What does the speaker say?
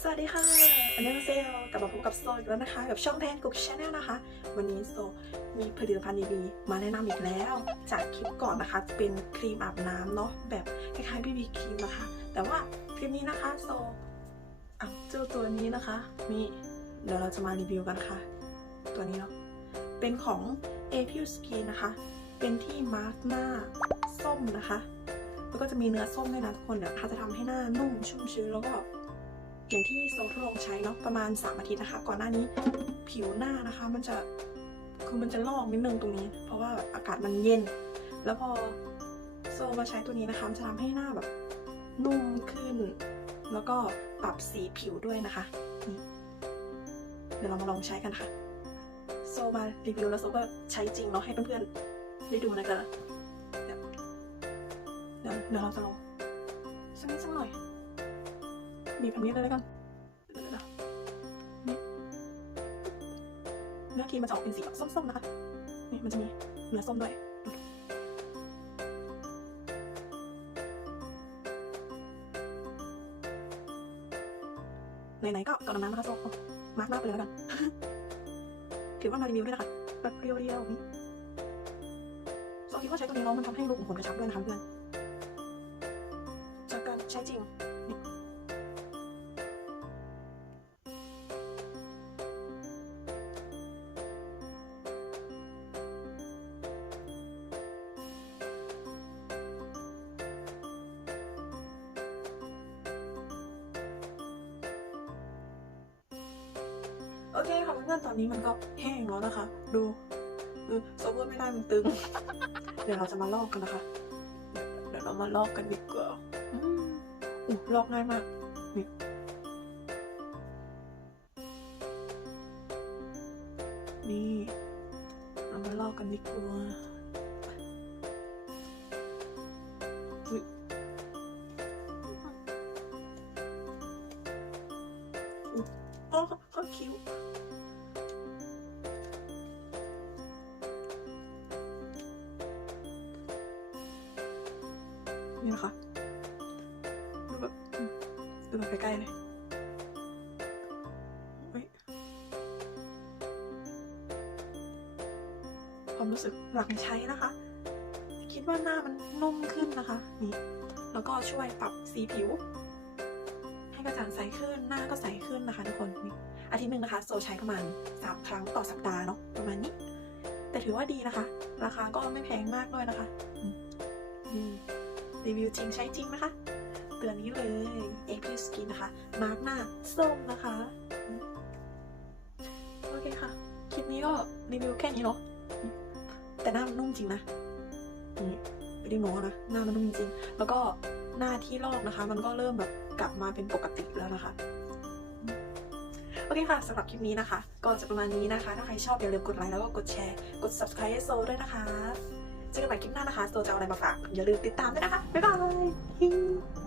สวัสดีค่ะ อันนี้เซลกลับมาพบกับโซอีกแล้วนะคะ กับช่องแทนกุ๊กชาแนลนะคะ วันนี้โซมีผลิตภัณฑ์ดีๆ มาแนะนำอีกแล้ว จากคลิปก่อนนะคะ เป็นครีมอาบน้ำเนาะ แบบคล้ายๆบีบีครีมนะคะ แต่ว่าคลิปนี้นะคะโซอะเจ้าตัวนี้นะคะนี่เดี๋ยวเราจะมารีวิวกันค่ะ ตัวนี้เนาะ เป็นของ a p u Skin นะคะ เป็นที่มาร์กหน้าส้มนะคะ แล้วก็จะมีเนื้อส้มด้วยนะทุกคน เดี๋ยวเขาจะทำให้หน้านุ่มชุ่มชื้นแล้วก็ อย่างที่โซทดลองใช้เนาะประมาณ 3 อาทิตย์นะคะ ก่อนหน้านี้ผิวหน้านะคะ มันจะคือมันจะลอกนิดนึงตรงนี้ เพราะว่าอากาศมันเย็น แล้วพอโซมาใช้ตัวนี้นะคะจะทำให้หน้าแบบนุ่มขึ้น แล้วก็ปรับสีผิวด้วยนะคะ เดี๋ยวเรามาลองใช้กันค่ะ โซมารีวิวแล้วโซก็ใช้จริงเนาะให้เพื่อนๆได้ดูนะคะเดี๋ยวเดี๋ยวเดี๋ยวเราจะลองสักนิดสักหน่อย บีบแบบนี้เลยแล้วกันเนื้อครีมมันจะออกเป็นสีแบบส้มๆนะคะ นี่มันจะมีเนื้อส้มด้วยไหนๆก็ตอนนั้นนะคะโซมาร์กหน้าไปเลยแล้วกัน ถือว่ามารีวิวด้วยนะคะแบบเรียวๆนี่โซคิดว่าใช้ตัวนี้แล้วมันทำให้รูขุมขนกระชับด้วยนะคะเพื่อนจากการใช้จริง โอเคค่ะเพื่อนๆตอนนี้มันก็แห้งแล้วนะคะ ดูเออโซเวอร์ไม่ได้มันตึง เดี๋ยวเราจะมาลอกกันนะคะ เดี๋ยวเรามาลอกกันดีกว่าอืมอู้ลอกง่ายมากนี่นี่เรามาลอกกันดีกว่าอุ๊ยอุ๊ นี่นะคะ ดูแบบ ดูแบบใกล้ๆเลยเฮ้ยความรู้สึกหลังใช้นะคะ คิดว่าหน้ามันนุ่มขึ้นนะคะ นี่ แล้วก็ช่วยปรับสีผิว ให้กระจ่างใสขึ้น หน้าก็ใสขึ้นนะคะทุกคนนี่อาทิตย์หนึ่งนะคะ โซใช้ประมาณ 3 ครั้งต่อสัปดาห์เนาะประมาณนี้ แต่ถือว่าดีนะคะ ราคาก็ไม่แพงมากด้วยนะคะอืมอืม รีวิวจริงใช้จริงนะคะเตือนี้เลย a p Skin นะคะ มาร์กหน้าส้มนะคะ โอเคค่ะ คลิปนี้ก็รีวิวแค่นี้เนาะแต่หน้ามันนุ่มจริงนะนี่ไม่ได้โม้นะ หน้ามันนุ่มจริง แล้วก็หน้าที่ลอกนะคะ มันก็เริ่มแบบกลับมาเป็นปกติแล้วนะคะโอเคค่ะสำหรับคลิปนี้นะคะ ก็จะประมาณนี้นะคะ ถ้าใครชอบอย่าลืมกดไลค์แล้วก็กดแชร์ กด subscribe ให้โซด้วยนะคะ เจอกันใหม่คลิปหน้านะคะโซจะเอาอะไรมาฝากอย่าลืมติดตามด้วยนะคะบ๊ายบาย